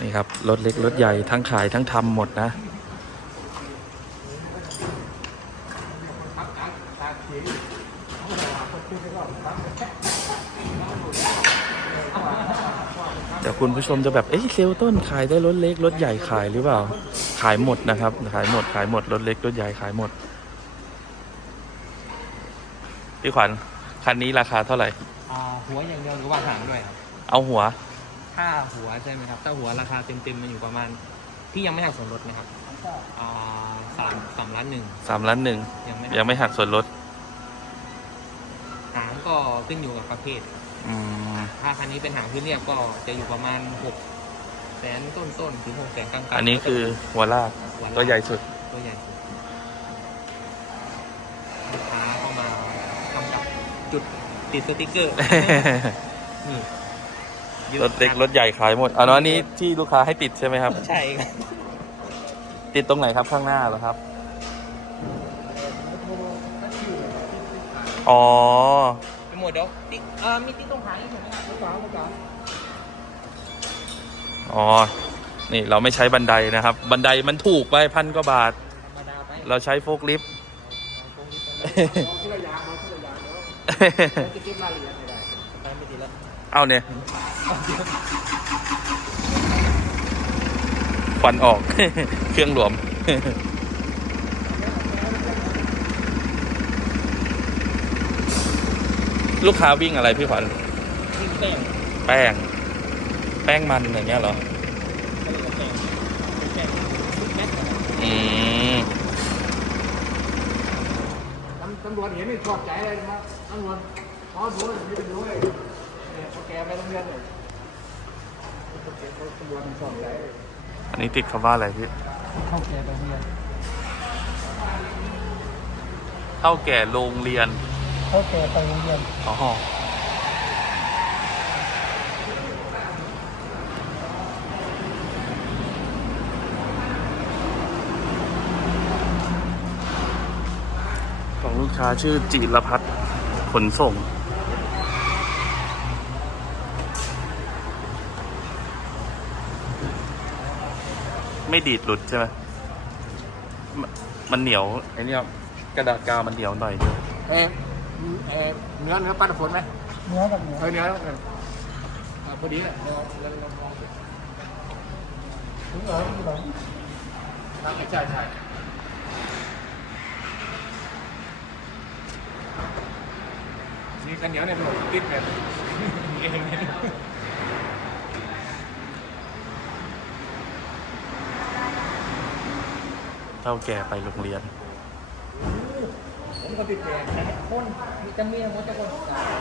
นี่ครับ รถเล็ก รถใหญ่ทั้งขายทั้งทำหมดนะ แต่คุณผู้ชมจะแบบ เอ๊ะเซลลต้นขายได้รถเล็ก รถใหญ่ขายหรือเปล่า ขายหมดนะครับ ขายหมดขายหมด รถเล็ก รถใหญ่ขายหมด พี่ขวัญคันนี้ราคาเท่าไหร่ อ่าหัวอย่างเดียวหรือว่าหางด้วยครับ เอาหัว ถ้าหัวใช่ไหมครับ ถ้าหัวราคาเต็มๆมันอยู่ประมาณที่ยังไม่หักส่วนลดนะครับอ่าสามสามล้านหนึ่งสามล้านหนึ่งยังไม่ยังไม่หักส่วนลดหางก็ขึ้นอยู่กับประเภทอืมถ้าคันนี้เป็นหางพื้นเรียบก็จะอยู่ประมาณหกแสนต้นๆถึงหกแสนกลางๆอันนี้คือหัวลากหัลากตัวใหญ่สุดตัวใหญ่สุดลูกค้าเข้ามาทำกับจุดติดสติกเกอร์นี่ ยอะรถเล็ก รถใหญ่ขายหมดอันนี้ที่ลูกค้าให้ติดใช่ไหมครับ ใช่ครับติดตรงไหนครับข้างหน้าเหรอครับ อ๋อไปหมดเดี๋ยวติ๊กเอ่อมีติ๊กตรงหางอีกไหมครับลูกค้าลูกค้าอ๋อ นี่เราไม่ใช้บันไดนะครับ บันไดมันถูกไปพันกว่าบาท ธรรมดาไปเราใช้โฟกลิฟต์ ตรงนี้ตรงนี้ที่ระยางมาที่ระยางเนาะจะเก็บรายละเอียดไม่ได้ไปไม่ดีแล้ว เอาเนี่ยควันออก เครื่องหลวม ลูกค้าวิ่งอะไรพี่ขวัญที่แป้ง แป้ง แป้งมันอย่างเงี้ยเหรอเขาเรียกว่าแป้งเป็นแป้งชุดแม็กซ์นะครับอืมตำรวจเห็นนี่ชอบใจเลยนะครับตำรวจอ๋อดูเลยมีดูเลยเนี่ยพอแกไปโร งเรียนเลยตำรวจมันชอบใจอันนี้ติดคำว่าอะไรพี่เข้าแกไปโรงเรียนเท่าแก่โรงเรียนเข้าแกไปโรงเรียนอ๋อของลูกค้าชื่อจิรพัฒน์ขนส่ง ไม่ดีดหลุดใช่ไหมมมันเหนียวไอ้เนี่ยกระดาษกาวมันเหนียวหน่อยเดียวเอ๊ะเอ๊ะเนื้อเนื้อปลาตะผลไหมเนื้อกับเนื้อเออเนื้อเอออ่าพอดีแหละเราเราเรามองดูถึงเหรอถึงเหรออ่าใช่ใช่นี่กันเหนียวเนี่ยมันติดแบบเองเนี่ย เท่าแก่ไปโรงเรียนผมก็ติดแบบคนมีจะมีมดจะคน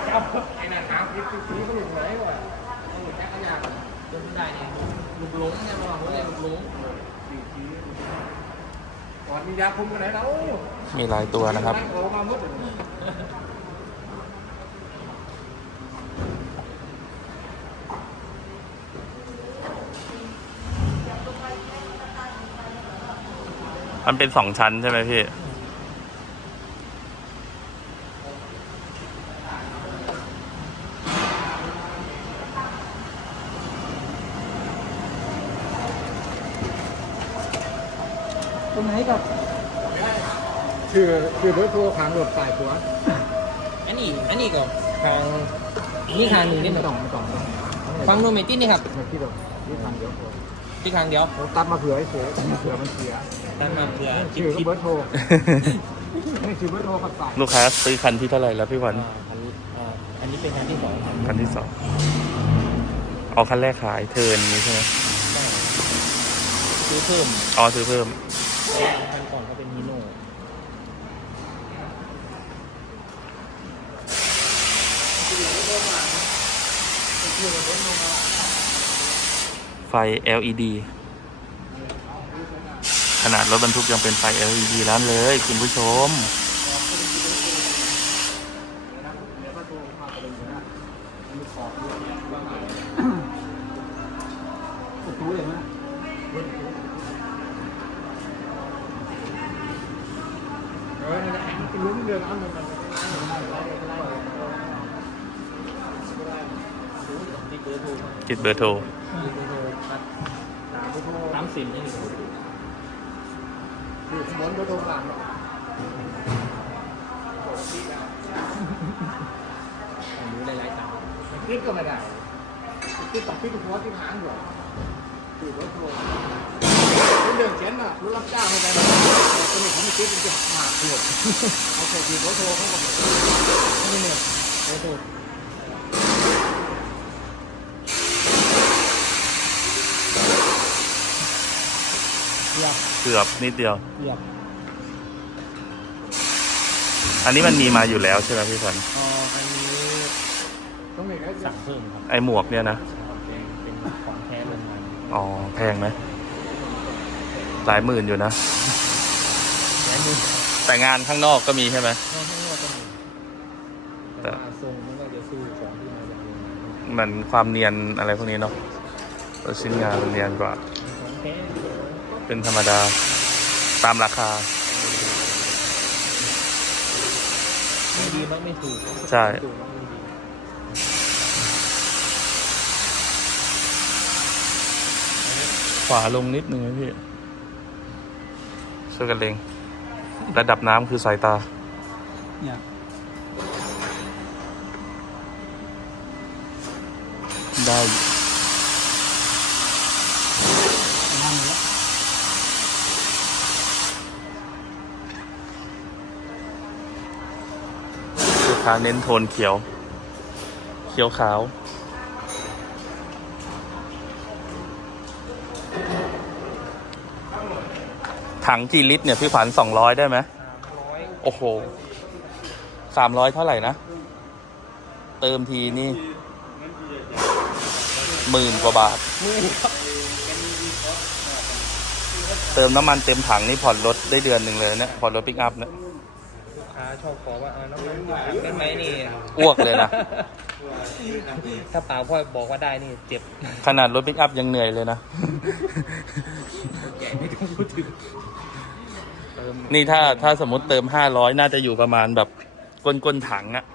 จับไอ้นั่นหาพิษพิษก็หลุดไหนวะโอ้ยแจ็คก็ยากจนได้เนี่ยลูกหลงเนี่ยมาหัวเลยลูกหลงสี่ทีก่อนมียาคุมกันไหนแล้วมีหลายตัวนะครับ มาหมดเลยมันเป็นสองชั้นใช่ไหมพี่ ตรงไหนกับคือคือรถทัวร์ขังรถสายตัวอันนี้อันนี้ก็ทางนี่ทางหนึ่งนี่ไม่นะต้องไม่ต้องฟังโนเมตินนี่ครับไม่ที่เราที่ทางเดียว ที่ทางเดียวเราตัดมาเผื่อให้เสือเผื่อมันเสียตั้งมาเผื่อคิดชื่อคิดเบอร์โทรนี่คือเบอร์โทรขับสายลูกค้าซื้อคันที่เท่าไหร่แล้วพี่วันอ่าอันนี้อ่าอันนี้เป็นคันที่สองครับคันที่สองเอาคันแรกขายเทิร์นนี้ใช่ไหมซื้อเพิ่มอ๋อซื้อเพิ่ม คันก่อนเขาเป็นฮีโน่ไไฟ LED ขนาดรถบรรทุกยังเป็นไฟ LED แล้นเลย คุณผู้ชม จิตเบอร์โทร ติดเบอร์โทรที่เบอร์โทรครับอร์โทรน้ำซิมนี่อยู่ข้างบนเบอร์โทรหลังผมรู้หลายๆสายคลิปก็ไม่ได้คลิปต้องคลิปหัวที่หางด้วยคือเบอร์โทรเป็นเรื่องเขียนน่ะรู้รับจ้างไม่ได้แต่ตัวนี้ผมไม่คิดเป็นจะหาตัวเอาใส่ที่เบอร์โทรเขาก็ไม่เนี่ยเบอร์ เกียบเกือบนิดเดียว เกียบอันนี้มันมีมาอยู่แล้วใช่ไหมพี่ขวัญอ๋ออันนี้ต้องมีใครสั่สั่งงเพิ่มครับไอหมวกเนี่ยนะเป็นเป็นของแท้โรงงานอ๋อแพงไหมหลายหมื่นอยู่นะและนี่แต่งานข้างนอกก็มีใช่ไหมนอกข้างนอกก็มีแต่ว่าทรงมันก็จะสู้ของที่มาจากโรงงานเหมือนความเนียนอะไรพวกนี้เนาะตัวชิ้นงานมันเนียนกว่าของแท้ เป็นธรรมดา ตามราคา ไม่ดีมักไม่ถูกใช่ ถูกมักไม่ดีขวาลงนิดนึงนะพี่ช่วยกันเลงระดับน้ำคือสายตา เนี่ยได้ นั่นแหละ ลูก ค้าเน้นโทนเขียว เขียวขาว ถังกี่ลิตรเนี่ย พี่ขวัญสองร้อยได้ไหมร้อยโอ้โหสามร้อยเท่าไหร่นะ เติมทีนี่หมื่นกว่าบาท เติมน้ำมันเต็มถังนี่ผ่อนรถได้เดือนหนึ่งเลยเนี่ยผ่อนรถปิกอัพเนี่ย ค้าชอบขอว่าเอาน้ำมันได้ไหมนี่ อ้วกเลยนะ ถ้าเปล่าพ่อบอกว่าได้นี่เจ็บ ขนาดรถปิกอัพยังเหนื่อยเลยนะแก่ไม่ต้องพูดถึงเติมนี่ถ้าถ้าสมมติเติมห้าร้อยน่าจะอยู่ประมาณแบบก้นก้นๆถังอะ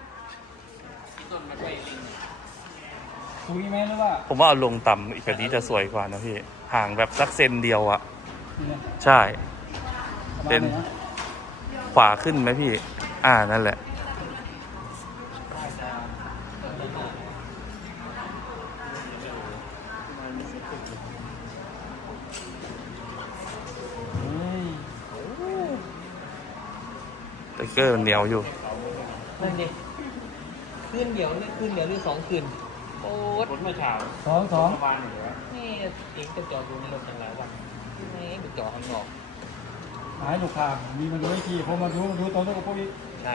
คุยไหมหรือว่าผมว่าเอาลงต่ำอีกแบบนี้จะสวยกว่านะพี่ ห่างแบบสักเซนเดียวอะเนี่ยใช่ ประมาณเป็นไหนนะ ขวาขึ้นไหมพี่ อ่านั่นแหละต่เกอร์มันเหนียวอยู่ นั่นดิคืนเดียวนี่คืนเดียวหรือสองคืนโอ๊ตเมื่อเช้าสองสองนี่เองจะจอดอยู่ในรถจังไรวันนี่ไปจอดข้างนอก หายลูกค้ามีมาดูไอ้ทีพอมาดูมาดูตอนนั้นก็พวกนี้ใช่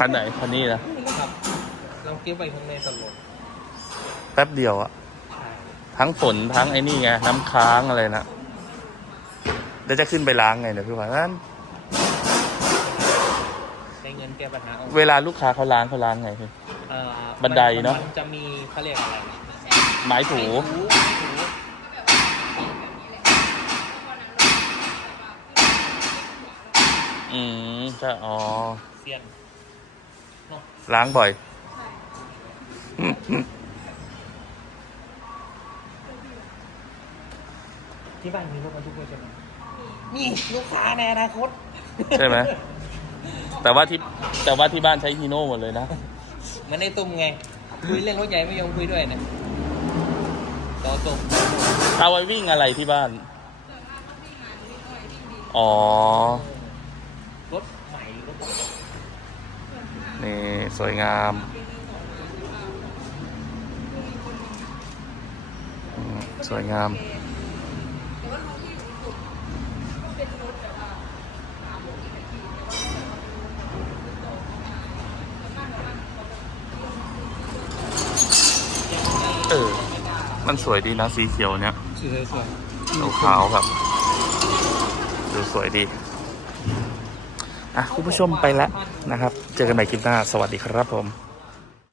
คันไหนคันนี้นะนี่ครับเราเก็บไว้ข้างในตลอดแป๊บเดียวอะใช่ทั้งฝนทั้งไอ้นี่ไงน้ำค้างอะไรนะแล้วจะขึ้นไปล้างไงเนี่ยพี่ขวัญนั้นใช้เงินแก้ปัญหาเอาเวลาลูกค้าเขาล้างเขาล้างไงพี่เอ่อบันไดเนอะมัจะมีเขาเรียกอะไรไม้ถู ถูถู อืมใช่อ๋อเซียนล้างบ่อยที่บ้านมีรถบรรทุกด้วยใช่ไหมนี่ลูกค้าในอนาคตใช่ไหมแต่ว่าที่แต่ว่าที่บ้านใช้ฮีโน่หมดเลยนะเหมันในตุ้มไง คุยเรื่องรถใหญ่ไม่ยอมคุยด้วยนะต่อตุ้มเอาไว้วิ่งอะไรที่บ้านอ๋อ รถใหม่รถนี่สวยงามอืมสวยงามเออ มันสวยดีนะสีเขียวเนี่ย สวยสวยขาวๆแบบดูสวยดี อะคุณผู้ชมไปแล้วนะครับ เจอกันใหม่คลิปหน้า สวัสดีครับผม